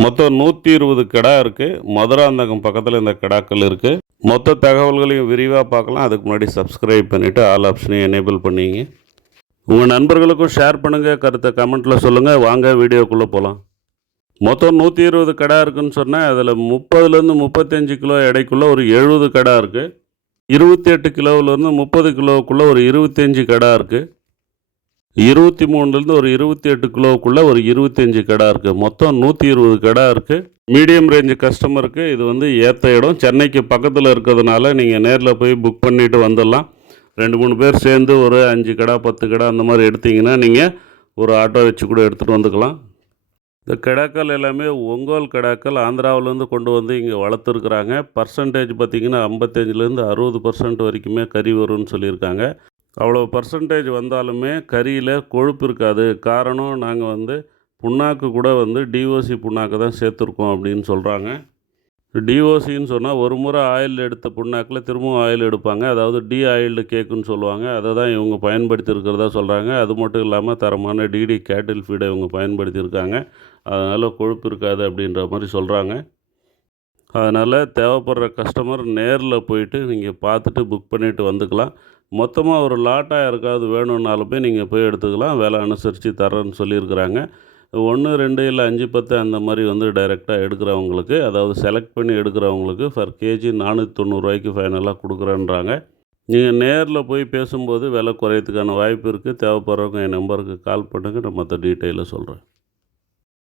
மொத்தம் 120 கிடா இருக்குது. மதுராந்தகம் பக்கத்தில் இந்த கிடாக்கள் இருக்குது. மொத்த தகவல்களையும் விரிவாக பார்க்கலாம். அதுக்கு முன்னாடி சப்ஸ்கிரைப் பண்ணிவிட்டு ஆல் ஆப்ஷனையும் எனேபிள் பண்ணிங்க. உங்கள் நண்பர்களுக்கும் ஷேர் பண்ணுங்கள். கருத்தை கமெண்ட்டில் சொல்லுங்கள். வாங்க வீடியோக்குள்ளே போகலாம். மொத்தம் 120 கிடா இருக்குதுன்னு சொன்னேன். அதில் 30லேருந்து 35 கிலோ எடைக்குள்ளே ஒரு 70 கிடா இருக்குது. 28 கிலோவிலேருந்து 30 கிலோவுக்குள்ளே ஒரு 25 கிடா இருக்குது. 23லேருந்து ஒரு 28 கிலோவுக்குள்ளே ஒரு 25 கிடா இருக்குது. மொத்தம் 120 கிடா இருக்குது. மீடியம் ரேஞ்சு கஸ்டமருக்கு இது ஏற்ற இடம். சென்னைக்கு பக்கத்தில் இருக்கிறதுனால நீங்கள் நேரில் போய் புக் பண்ணிவிட்டு வந்துடலாம். 2-3 பேர் சேர்ந்து ஒரு 5 கிடா 10 கிடா அந்த மாதிரி எடுத்திங்கன்னா நீங்கள் ஒரு ஆட்டோ வச்சு கூட எடுத்துகிட்டு வந்துக்கலாம். இந்த கிடாக்கள் எல்லாமே ஒங்கோல் கிடாக்கள் ஆந்திராவிலேருந்து கொண்டு வந்து இங்கே வளர்த்துருக்குறாங்க. பர்சன்டேஜ் பார்த்திங்கன்னா 55லேருந்து 60% வரைக்குமே கறி வரும்னு சொல்லியிருக்காங்க. அவ்வளோ பர்சன்டேஜ் வந்தாலுமே கறியில் கொழுப்பு இருக்காது. காரணம் நாங்கள் புண்ணாக்கு கூட டிஓசி புண்ணாக்கு தான் சேர்த்துருக்கோம் அப்படின்னு சொல்கிறாங்க. டிஓசின்னு சொன்னால் ஒரு முறை ஆயில் எடுத்த புண்ணாக்கில் திரும்பவும் ஆயில் எடுப்பாங்க. அதாவது ஆயில்டு கேக்குன்னு சொல்லுவாங்க. அதை தான் இவங்க பயன்படுத்தியிருக்கிறதா சொல்கிறாங்க. அது மட்டும் இல்லாமல் தரமான டிடி கேட்டில் ஃபீடை இவங்க பயன்படுத்தியிருக்காங்க. அதனால் கொழுப்பு இருக்காது அப்படின்ற மாதிரி சொல்கிறாங்க. அதனால் தேவைப்படுற கஸ்டமர் நேரில் போயிட்டு நீங்கள் பார்த்துட்டு புக் பண்ணிவிட்டு வந்துக்கலாம். மொத்தமாக ஒரு லாட்டாக யாருக்காவது வேணும்னாலுமே நீங்கள் போய் எடுத்துக்கலாம். விலை அனுசரித்து தரேன்னு சொல்லியிருக்கிறாங்க. 1, 2 இல்லை 5, 10 அந்த மாதிரி டைரெக்டாக எடுக்கிறவங்களுக்கு, அதாவது செலக்ட் பண்ணி எடுக்கிறவங்களுக்கு ஃபர் கேஜி 490 ஃபைனலாக கொடுக்குறேன்றாங்க. நீங்கள் நேரில் போய் பேசும்போது விலை குறையத்துக்கான வாய்ப்பு இருக்குது. தேவைப்படுறவங்க என் நம்பருக்கு கால் பண்ணுங்கள். நான் மற்ற டீட்டெயிலை சொல்கிறேன்.